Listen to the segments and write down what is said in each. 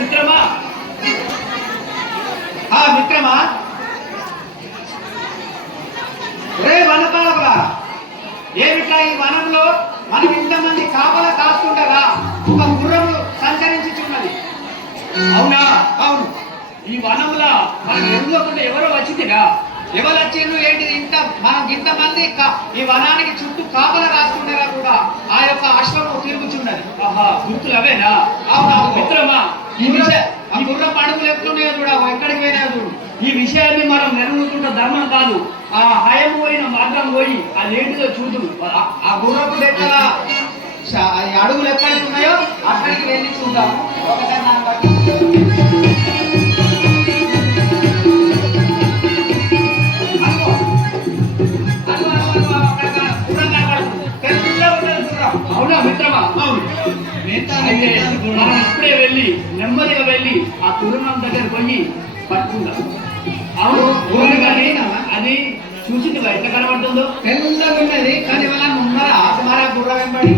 మిత్రమా మిత్రమా రే వనపాలకులా ఏమిట్లా ఈ వనంలో మనం ఇంతమంది కాపలా కాస్తుండగా ఒక గుర్రము సంచరించుచున్నది. అవునా? అవును. ఈ వనంలో మనం ఎందుకుంటే ఎవరో వచ్చిందిగా, ఎవరు వచ్చిండ్రు ఏంటి? మనం ఇంతమంది ఈ వనానికి చుట్టూ కాపలా కాస్తుండగా కూడా ఆ యొక్క అశ్వము తిరుగుచున్నది. ఆహా, గుర్తులు అవేనా? అవునా మిత్రమా? ఈ గుర్రం అడుగులు ఎట్లున్నాయో చూడ, ఎక్కడికి పోయినా చూడు. ఈ విషయాన్ని మనం నెరవేరుకుంటే ధర్మం కాదు. ఆ హయం పోయిన మార్గం పోయి అదేంటిదో చూద్దు. ఆ గుర్రపు దగ్గర అడుగులు ఎక్కడికి ఉన్నాయో అక్కడికి వెళ్ళి చూద్దాము. అవునా మిత్రమా? అవును. మనం ఇప్పుడే వెళ్ళి నెమ్మదిగా వెళ్ళి ఆ తురుణం దగ్గర పోయి పట్టుకుందాం. అవును, కానీ అది చూసింది ఎట్లా కనబడుతుందో తెల్లగా ఉన్నది. కానీ వాళ్ళని ఉన్నారా ఆత్మారా గుర్ర వెంబడి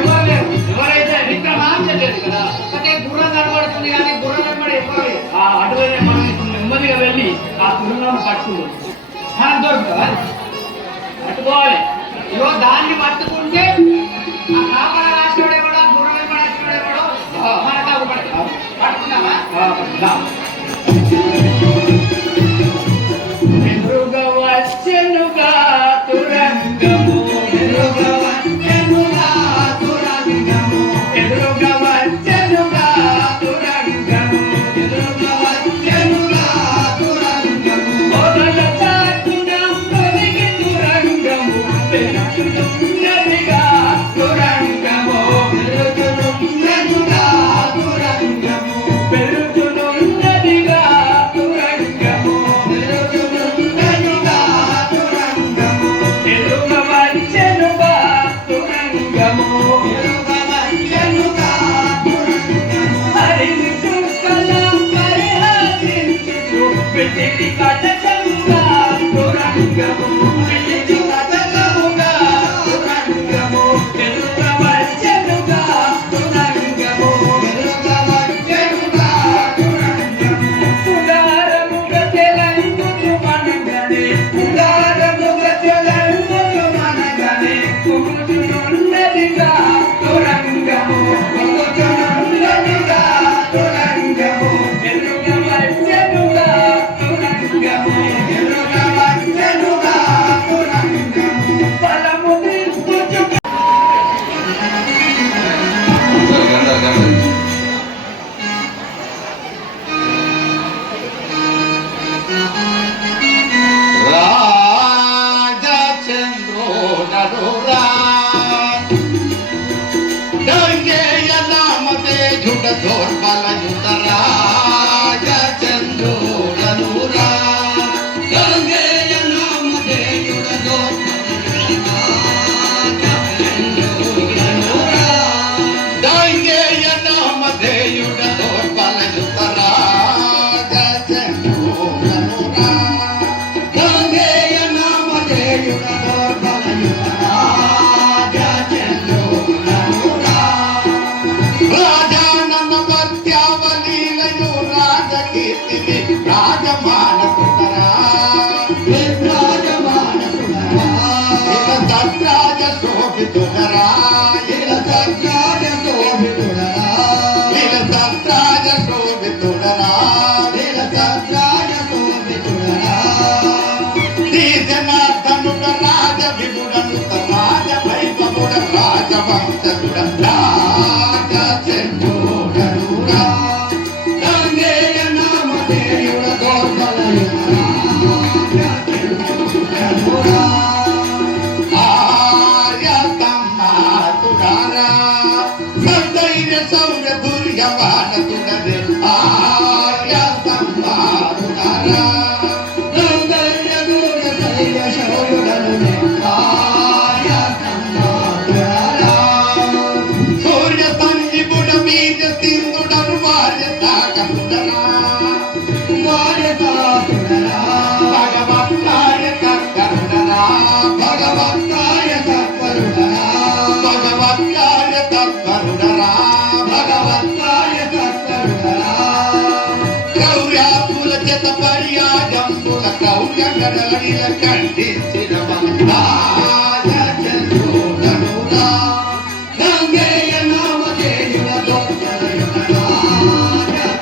ఎవరు లేరు. ఎవరైతే విక్రమా చెప్పలేదు కదా, అంటే గుర్రం కనబడుతుంది కానీ గుర్ర వెంబడి ఎవరు లేరు. అటువైతే మనం ఇప్పుడు నెమ్మదిగా వెళ్ళి ఆ తురుణం పట్టుకుందాం. మనం దొరుకుతుందా? పట్టుకోవాలి. ఇగో దాన్ని పట్టుకుంటే ఆ కాపలా రాష్ట్రుడే కూడా గుర్రం వెంబడి రాష్ట్రుడే కూడా మన తాగు పట్టుకున్నాం. పట్టుకున్నామా? పట్టుకుందాం. వచ్చనుగా తురంగము, ఎదురుగా వచ్చనుగా తురంగము, ఎదురుగా వచ్చనుగా తురంగము, ఎదురుగా వచ్చనుగా తురంగము, మొదల చాటున తొలగి తురంగము, పెరుగుతున్నదిగా తురంగము, పెరుగుతున్నదిగా తురంగము, పెరుగుతున్నదిగా తురంగము, భగవత్కాయ తత్పరుడా తత్పరుడరా భగవంతాయ తత్పరుడరా కౌర్యాపుల చేత పర్యాజంబుల కౌర్య గడలడిల ఖండించిన భక్తాయ చంద్రోధనురా గంగేయ నామధేయుల దొంగలయుగరాజ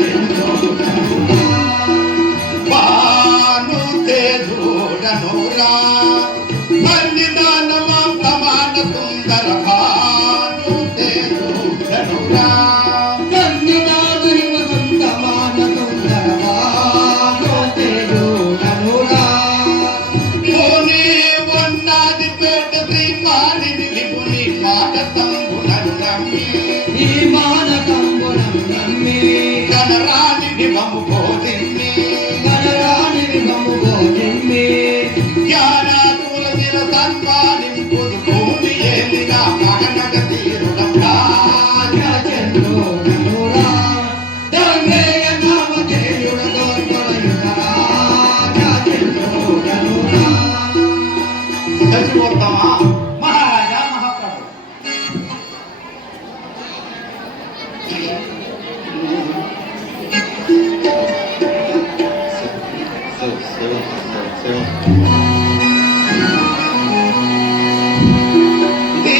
చంద్రోధనురా భాను తేజోడనురా సన్నిధానమాం సమాన సుందర భాను తేజోడనురా సన్నిధానమాన సుందర భాను తేజోడనురా పోనీ వన్నాది పేట శ్రీపాణిని విపుని మానసంబులను నమ్మి ఈ మానసంబులను నమ్మి గణరాణి విమము బోధిన్ని గణరాణి విమము బోధిన్ని జ్ఞానాకుల దిన సన్మానింపుడు భూమి ఏలిన మగనగ తీరుడం రాజ చంద్రోధనురా దంగేయ నామధేయుడ దోర్గలయుగ రాజ చంద్రోధనురా చచ్చిపోతామా మహారాజా మహాప్రభు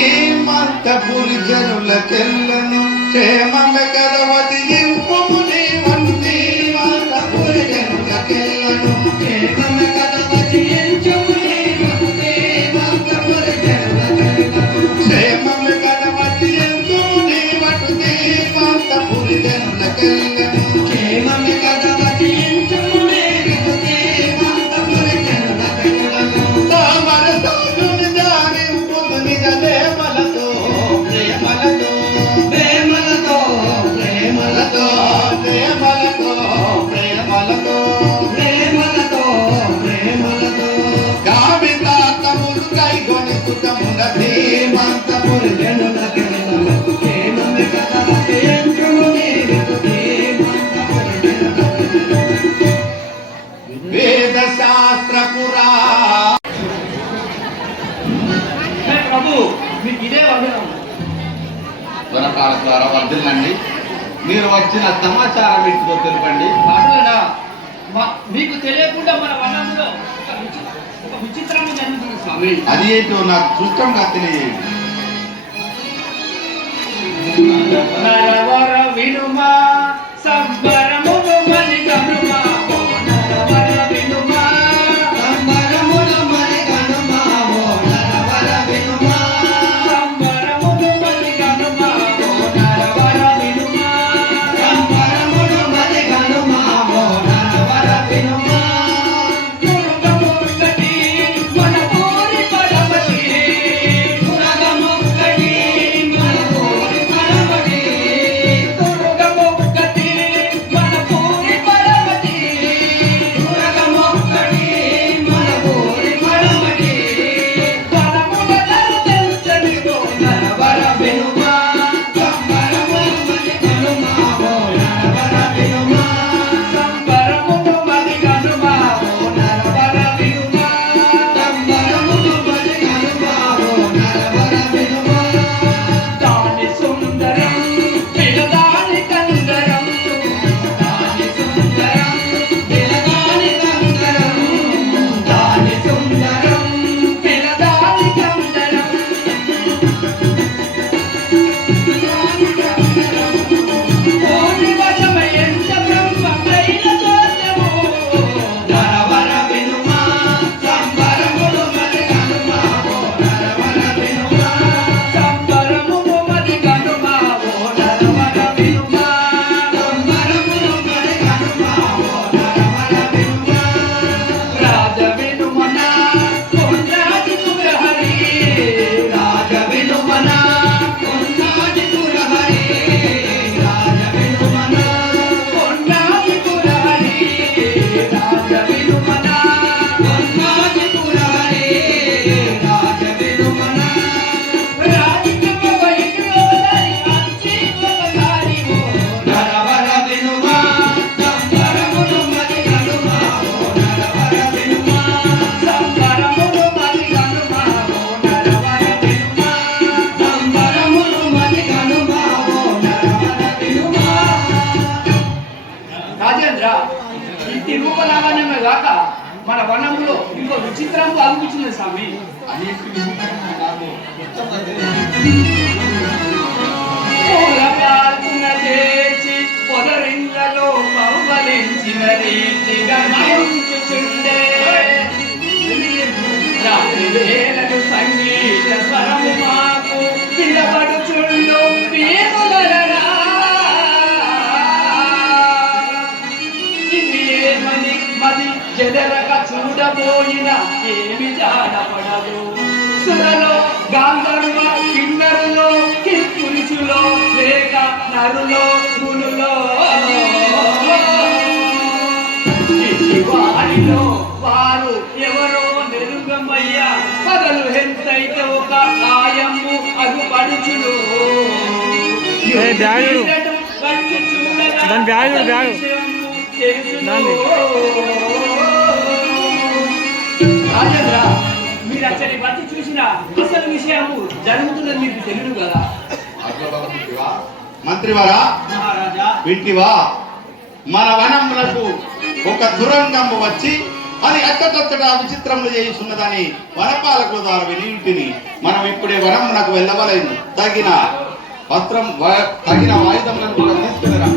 ధీమంతపురి జనులకెల్లను క్షేమమె గలవది ఇంపుము నీవను ధీమంతపురి జనులకెల్లను క్షేమమె గలవది ఇంపుము నీవను ధీమంతపురి జనులకెల్లను క్షేమమె గలవది ఇంపుము నీవను ధీమంతపురి జనులకెల్లను క్షేమమె గలవది ఇంపుము నీవను ధీమంతపురి జనులకెల్లను తామర సోజుని జారింపుదు నిజ ప్రేమలతో ప్రేమలతో ప్రేమలతో ప్రేమలతో ప్రేమలతో ప్రేమలతో ప్రేమలతో ప్రేమలతో కామితాతములు కైగొని సుతమున ధీమంతపురి జనులకెల్లను క్షేమమె గలవది ఇంపుము నీవను ధీమంతపురి జనులకెల్లను వేద శాస్త్రపురా హే ప్రభు మీకు ఇదే వందనం. త్వరకాల ద్వారా వర్ధిల్లండి. మీరు వచ్చిన సమాచారం ఇంటితో తెలుపండి. పాటలనా మీకు తెలియకుండా మన వనంలో ఒక విచిత్రం జరుగుతుంది స్వామి. అది ఏంటో నాకు సృష్టంగా తెలియజేయండి. నరవర వినుమా సంబరమును మలి గనుమా ఓ నరవర వినుమా సంబరమును మలి గనుమా ఓ నరవర వినుమా సంబరమును మలి గనుమా ఓ నరవర వినుమా సంబరమును మలి గనుమా ఓ నరవర వినుమా దుర్గముక్కటి మన పూరి పడమటి దుర్గముక్కటి మన పూరి పడమటి దుర్గముక్కటి మన పూరి పడమటి దుర్గముక్కటి మన పూరి పడమటి పరములను తెలుసని ఓ నరవర వినుమా సంబరమును మలి గనుమా ఓ నరవర వినుమా సంబరమును మలి గనుమా ఓ నరవర వినుమా సంబరమును మలి గనుమా ఓ నరవర వినుమా దాని సుందరం పిలదాని కందరం దాని సుందరం పిలదాని కందరం దాని సుందరం పిలదాని కందరం చిత్రం అనిపించింది స్వామి. అన్నింటి విషయంలో నాకు గుర్తంగా తెలియదు. పూలపాల్పున చేర్చి పొదరిండ్లలో పౌవలించిన రీతిగా నయించుచుండే రాత్రి వేళలు సంగీత స్వరము మాకు పిల్లబడుచుండు ప్రేమలరా. ఇది ఏమని మది చెదరక చూడబోయిన ఏమి జాడపడదు. సురలో గాంధర్వ కిన్నరులో పురుషులో లేక నరులో గుణులో వారిలో వారు ఎవరో నెరుగమయ్యా. పగలు ఎంతైతే ఒక ఆయము అగుపడుచును రాజేంద్ర, మీరు అచ్చడి బట్టి చూసిన అసలు విషయము జరుగుతున్నది మీకు తెలియదు కదా. మంత్రివారా, మహారాజా, వింటివా? మన వనములకు ఒక దురంగము వచ్చి అది అట్టటట్టడా విచిత్రములు చేస్తున్నదని వనపాలకుల ద్వారా వినింటిని. మనం ఇప్పుడే వనమునకు వెళ్ళవలేదు. తగిన వస్త్రం తగిన ఆయుధములను కూడా తీసుకురా.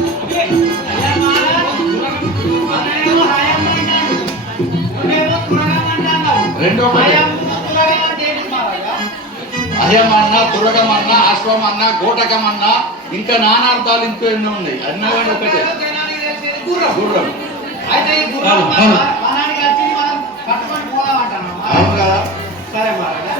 రెండో అహ్యమన్న, తురగమన్న, అశ్వమన్న, గోటకమన్న, ఇంకా నానార్థాలు ఇంకో ఎన్నో ఉన్నాయి. అన్నీ ఒకటే గుర్రం. అవును కదా? సరే మహారాజా.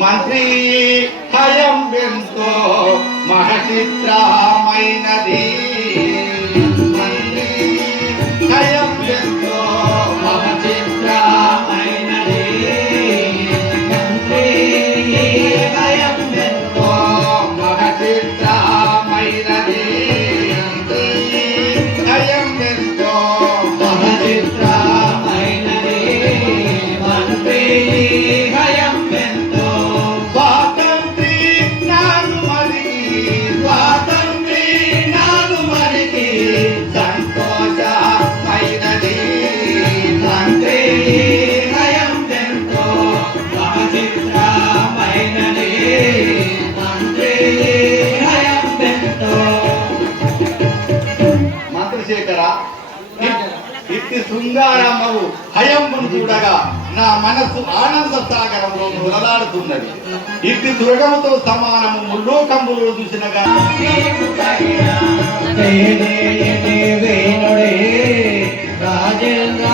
మంత్రి హయం ఎంతో మహచిత్రమైనది. మంత్రి హయం ఎంతో మహచిత్రమైనది. మంత్రి హయం ఎంతో మహచిత్రమైనది. హయం ఎంతో మహచిత్రమైనది. మంత్రి హయం ఎంతో స్వాతంత్రి నాను మరికి సంతోషమైనది. మంత్రి హయం ఎంతో మహచిత్రమైనది. మంత్రి హయం ఎంతో. మంత్రిశేఖర, ఇట్టి శృంగారమ్మవు హయంబును చూడగా నా మనస్సు ఆనంద సాగరంలో మురలాడుతున్నది. ఇట్టి దుర్గముతో సమానము ముల్లోకంబులు చూసినగా రాజేంద్ర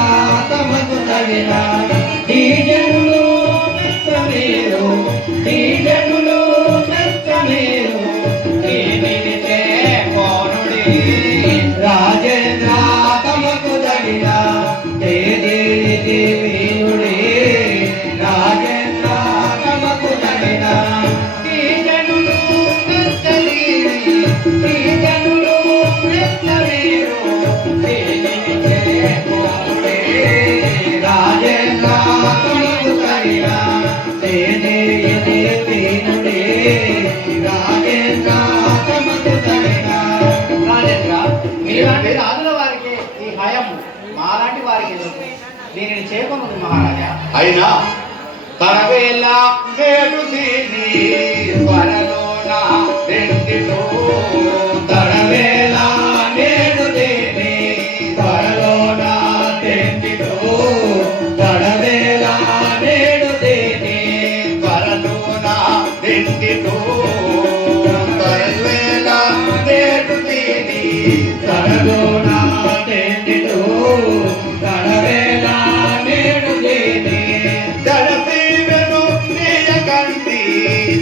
తమకు తగిన ఈ జనులు మెత్తమేరు, ఈ జనులు మెత్తమేరు, దీనిచే కోనుడి రాజేంద్ర తమకు తగిన వేణుడే. అయినా తన వేళ నేడు దీని త్వరలోన రెండిలో తన వేళ నేడు దీని త్వరలోన రెండిలో తన వేళ నేడు దీని త్వరలోన రెండిలో తన వేళ నేడు దీని త్వరలోన రెండిలో తన వేళ నేడు దీని జడతీవెను నీయకండి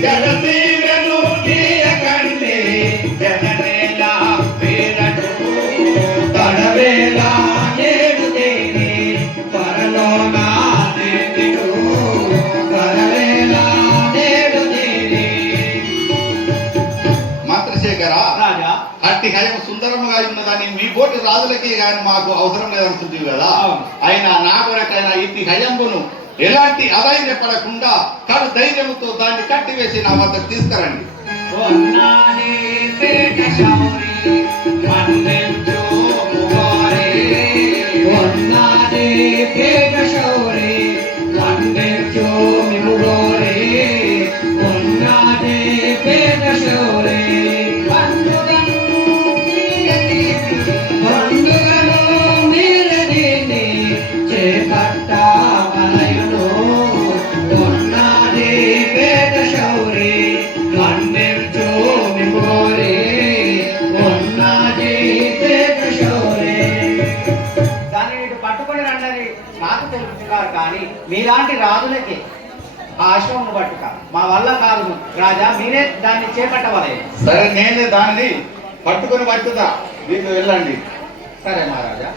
జడతీవెను నీయకండి జననేల పేరటు తడవేల నేడు దేని పరలోన నేడు తడవేల నేడు దేని. మంత్రశేఖర రాజా అట్టి హయం సుందరముగా ఉన్నదని మీ కోటి రాజులకి కానీ మాకు అవసరం లేదనుకుంటుంది కదా. అయినా నా కొరకైనా ఇట్టి హయంబును ఎలాంటి అధైర్యపడకుండా కడు ధైర్యంతో దాన్ని కట్టివేసి నా వద్ద తీసుకురండి. కానీ మీలాంటి రాజులకి ఆ అశ్వమును పట్టుక మా వల్ల కాదు రాజా, మీరే దాన్ని చేపట్టవలే. సరే, నేనే దాన్ని పట్టుకొని పట్టుదా, మీరు వెళ్ళండి. సరే మహారాజా.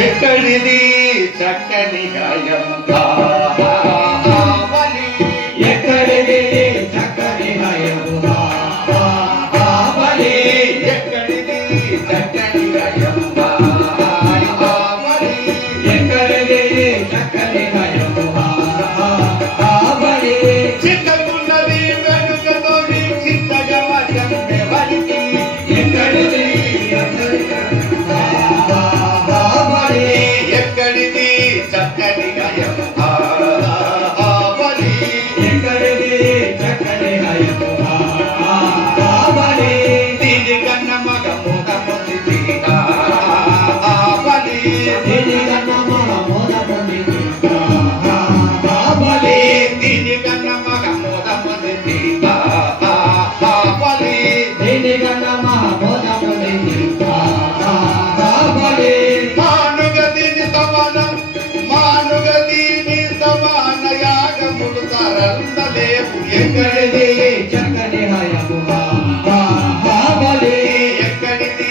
ఎక్కడిది చక్కని గాయం ఎక్కడిది చక్కని గాయం ఎక్కడిది చక్కని గాయం ఎక్కడిది చక్కని గాయం చిక్కకున్నది వెనుకతో చిత్తగా ఎవరికి ఎక్కడిది ఎక్కడిది చక్కని గాయం ఎక్కడిది చక్కని గాయం దీని కన్న మగ మోద పొంది దీని కన్న మగ మోద పొంది దీని కన్న మగ మోద పొంది దీని కన్న మగ మోద పొంది మానుగతిని సమాన యాగములు తరందలేవు ఎక్కడిది చక్కని హయము ఎక్కడిది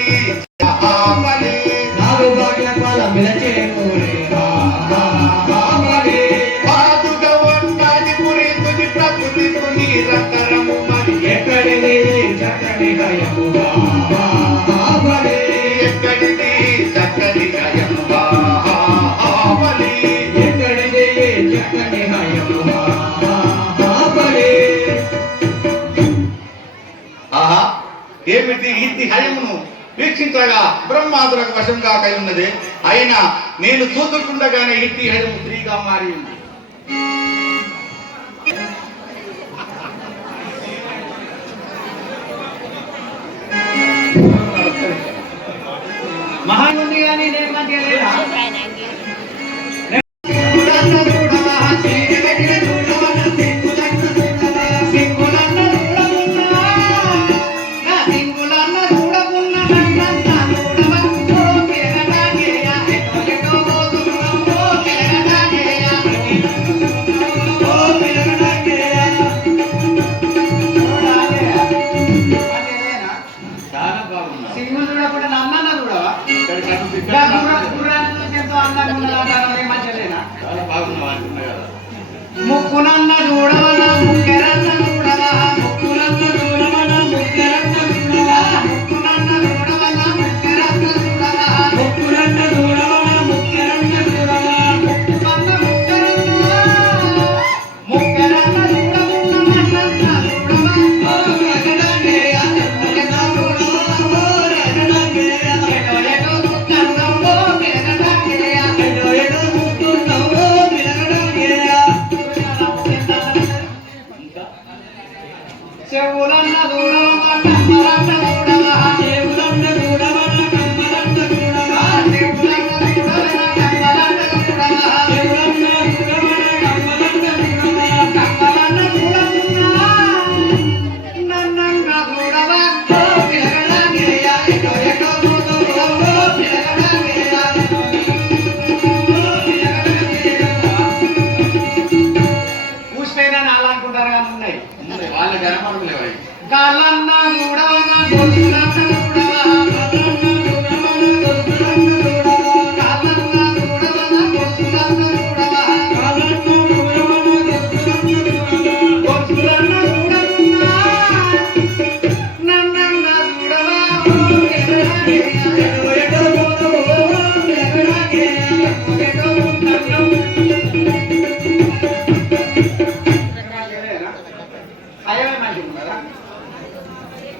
నాలుగు భాగ్య ఫల మిలచేకూరే పాదుగా వంటాది పురి తుది ప్రకృతి తుని రకరము మరి ఎక్కడిది చక్కని హయము ఎక్కడిది చక్కని హయము ఎక్కడిది చక్కని హయము. ఆహా, ఏమిటి ఇట్టి హయమును వీక్షించగా బ్రహ్మాదులకు వశంగా కై ఉన్నది. అయినా నేను చూస్తుండగానే ఇట్టి హయము స్త్రీగా మారి ఉంది. మహానుంది కానీ నేను మధ్య లేదా సింగులు చూడకుండా నన్న చూడవా? ముక్కునన్న చూడవన ముక్కెరన్న చూడవా ముక్కునన్న చూడవన ముక్కెరన్న చూడవా ముక్కునన్న చూడవన ముక్కెరన్న చూడవా ముక్కునన్న చూడవన ముక్కెరన్న చూడవా ముక్కునన్న ముక్కెరన్న ముక్కెరన్న చూడవన్న నన్న చూడవా ఓ రగడగే ఆ రగడ చూడవా ఓ రగడగే ఆ రగడ కాళ్ళన్న చూడవా నా గొలుసులన్న చూడవా కాళ్ళన్న చూడవా నా గొలుసులన్న చూడవా గొలుసులన్న చూడకున్నా నన్నన్న చూడవా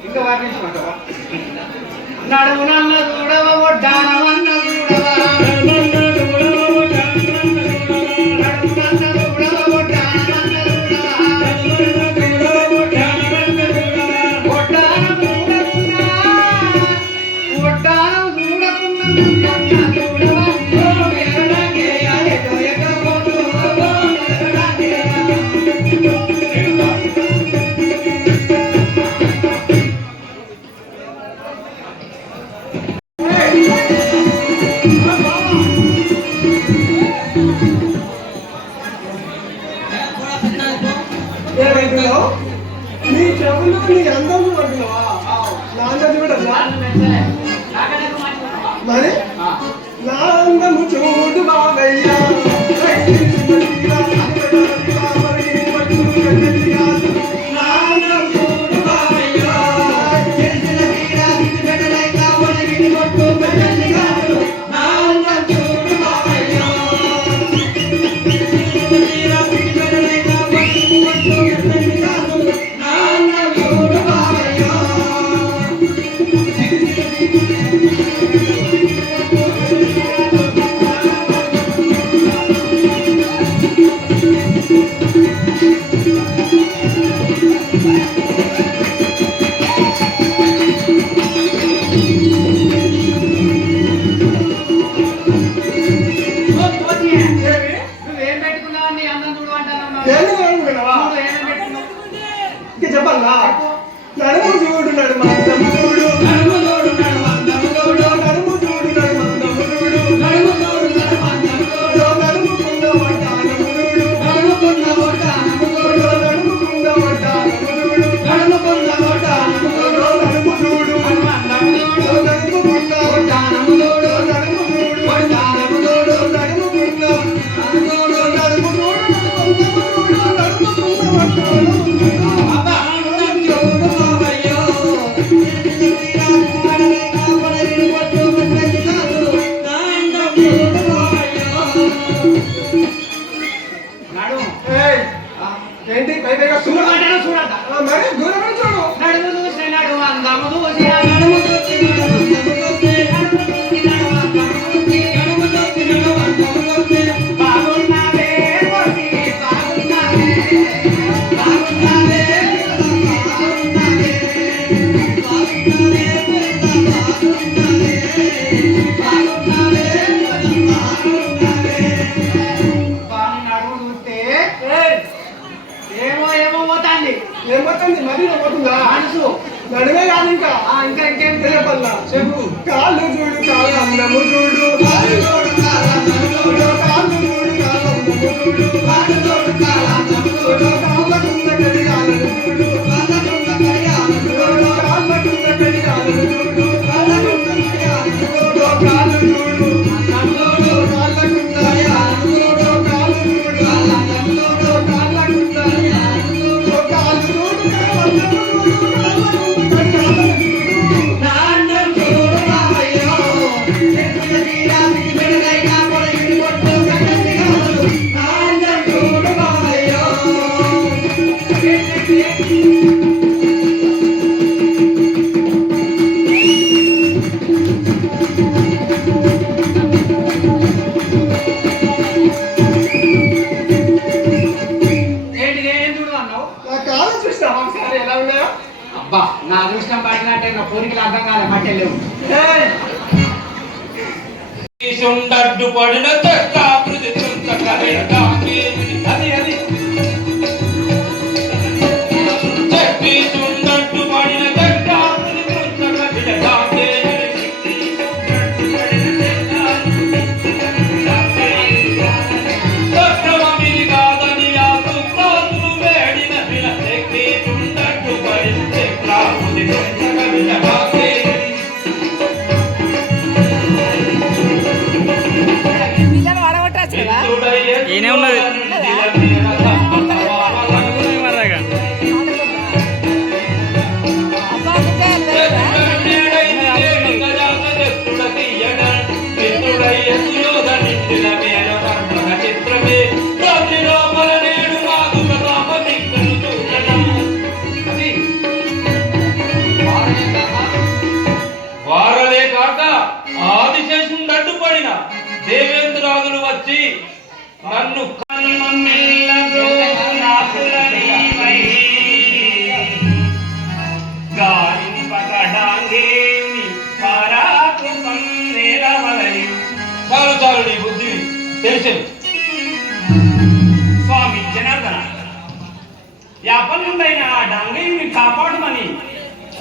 ఇంకా వర్ణించమంటావా నడుమునన్న చూడవ ఒడ్డానమన్న చూడవా నడుమునన్న చూడవ ఒడ్డానమన్న చూడవా ఒడ్డానం చూడకున్నా ఒడ్డానం చూడకున్నా చూడవా నీ చెవులు నీ అందం పడుతున్నావా నాన్న చూడదా మరి నా అందము చూడు బాబయ్యా చెప్పాలా నడుము చూడు నడుమ చూడు నడుము చూడు నడుము చూడు నడుము చూడు నడుము చూడు నడుము కుండ వడ్డానము చూడు నడుము కుండ వడ్డానము చూడు నడుము కుండ వడ్డానము చూడు నడుము కుండ వడ్డానము చూడు నడుము చూడు నడుము కుండ వడ్డానము చూడు నడుము చూడు వడ్డానము చూడు నడుము కుండ నడుము చూడు నడుము కుండ వడ్డానము ఏంటి పైగా చూడమంటారా చూడద్దా మరి దూరం చూడు నడుము చూసి నడుము అందము చూసి నడుము చూసి బాగున్నావే బాగున్నావే బాగున్నావే ఏమవుతుంది మరి పోతుందా మనసు నడుమే కాదు ఇంకా ఇంకా ఇంకేం తెలియపల్లా చెప్పు కాళ్ళు చూడు కాళ్ళ అందము చూడు కాళ్ళు చూడు కాళ్ళ అందము చూడు కాళ్ళు చూడు కాళ్ళ అందము చూడు కాళ్ళు చూడు కాళ్ళ అందము చూడు కాళ్ళకున్న కడియాలను చూడు కాళ్ళకున్న కడియాలను చూడు కాళ్ళకున్న కడియాలను చూడు కాళ్ళకున్న కడియాలను చూడు కాళ్ళు చూడు అందము చూడు కాళ్ళకున్న కడియాలను చూడు కాళ్ళు చూడు కాళ్ళ అందము చూడు కాళ్ళకున్న కడియాలను చూడు కాళ్ళు చూడు కాళ్ళ అందము చూడు కాళ్ళకున్న కడియాలను చూడు నాన్న చూడు బావయ్యో తీరా బిడగైనా పొడగిడి కొట్టు కట్టని కాదు నాన్న చూడు బావయ్యో అబ్బా నా అదృష్టం పడినట్టే నా కోరికలు అర్థం కాలే మట్టే లేవు సుందడ్డు పడిన తక్కాపృతి చుంత కలయడానికి అది అది చెట్టి సుందడ్డు పడిన తక్కాపృతి చుంత కలయడానికి తక్కువ మిరి కాదని ఆ తుప్పాతులు వేడిన పిల చెట్టి సుందడ్డు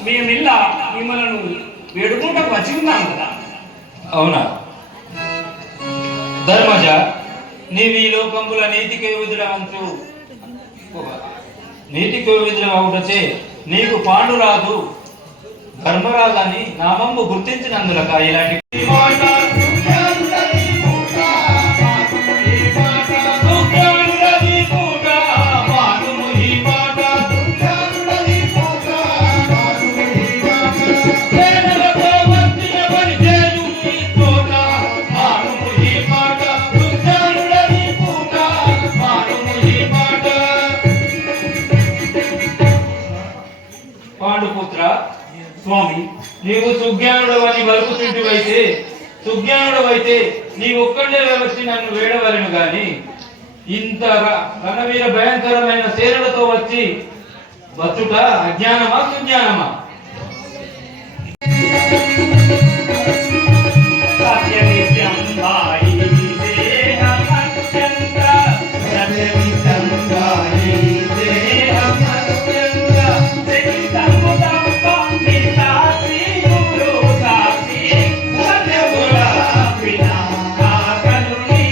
మేమిల్ల మిమ్మల్ని వేడుకుంటకు వచ్చి ఉన్నాం కదా. అవునా ధర్మజ, నీవు ఈ లోకంబుల నీతికి విధులంటూ నీతికి విధులం అవుటచే నీకు పాండురాజు ధర్మరాజని నామంబు గుర్తించినందులక ఇలాంటి పాండుపుత్ర స్వామి, నీవు సుజ్ఞానుడవని బలుకుతుంటివైతే సుజ్ఞానుడవైతే నీవు ఒక్కడే వచ్చి నన్ను వేడవలను గాని ఇంత రణవీర భయంకరమైన సేనలతో వచ్చి వచ్చుట అజ్ఞానమా సుజ్ఞానమా? సత్యనిత్యం వాయి దేహమత్యంత, సత్యనిత్యం వాయి దేహమత్యంత, సత్యముతం పండితా శ్రీ గురు సాక్షి, సత్యముల వినా ఆకలుని.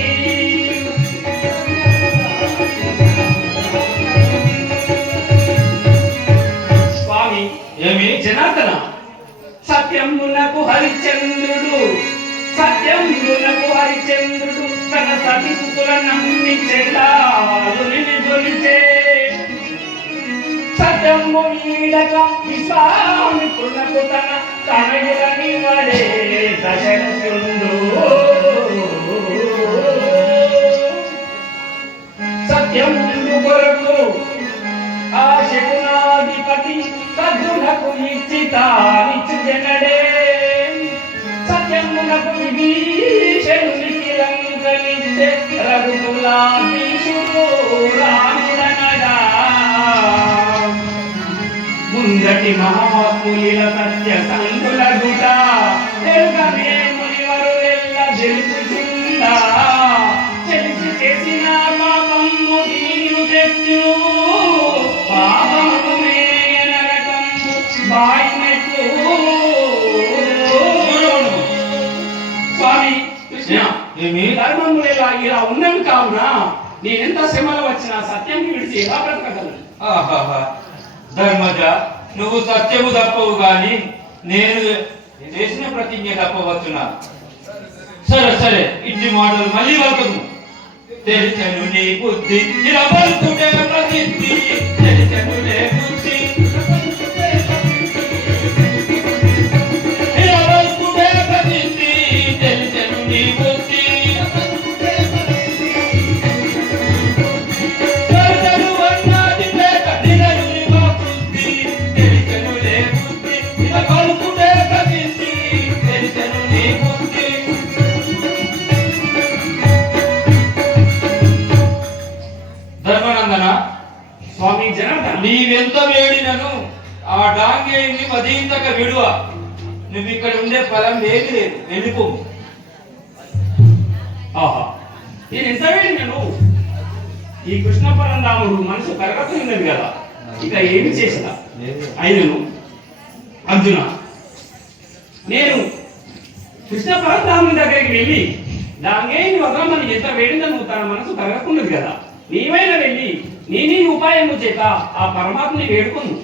స్వామి, ఏమి జనార్దన, సత్యమునకు హరిచంద్రుడు తన సతిసుతుల నమ్మి చెల్లాలుని దొరిచే. సత్యము వీడక విశ్వామిత్రునకు తన తనయులని వడే దశరథుండు. సత్యముందు కొరకు ఆ శకునాధిపతి సద్గుణకు ఇచ్చి తానిచ్చు జనడే. సత్యమునకు విభీషణునికి లంకలిస్తే రఘుకులాధీశుడు రాముడనగా. ముందటి మహాత్ముల సత్య సంకుల గుట తెలుగనే మునివరు ఎల్ల తెలుసుకుందా. తెలిసి చేసిన పాపము తీరు తెచ్చు, పాపమే నరకము బాయినట్టు. స్వామి కృష్ణ, ఏమి ధర్మములు ఇలా ఉన్నవి కావున నేనెంత శ్రమలు వచ్చినా సత్యం విడిచి ఎలా బ్రతకగలను? ఆహాహా. ధర్మజ, నువ్వు సత్యము తప్పవు గాని నేను చేసిన ప్రతిజ్ఞ తప్పవచ్చునా? సరే సరే, ఇన్ని మాటలు మళ్ళీ వరకు తెలిసెను నీ బుద్ధి ఇలా పలుకుటే ప్రసిద్ధి. తెలిసెను నీ బుద్ధి ఇలా పలుకుటే ప్రసిద్ధి. తెలిసెను నీ బుద్ధి తెలిసెను అన్నాది పేట నిరయుని మా బుద్ధి. తెలిసెను నీ బుద్ధి ఇలా పలుకుటే ప్రసిద్ధి. తెలిసెను నీ బుద్ధి. ధర్మనందన, స్వామి జనార్దన, నీవెంత వేడినను ఆ డాంగేయుని మదీంతక విడువ. నువ్వు ఇక్కడ ఉండే ఫలం ఏమి లేదు, వెళ్ళిపో. ఆహా, నేను ఎంత వేడినను ఈ కృష్ణ పరంధాముడు మనసు కరగతున్నది కదా, ఇక ఏమి చేసిన అయినను. అర్జున, నేను కృష్ణ పరంధాముని దగ్గరికి వెళ్ళి దాంగేయుని వదలమని ఎంత వేడినను తన మనసు కరగకున్నది కదా, నీవైనా వెళ్ళి నీ ఉపాయము చేత ఆ పరమాత్మని వేడుకొను.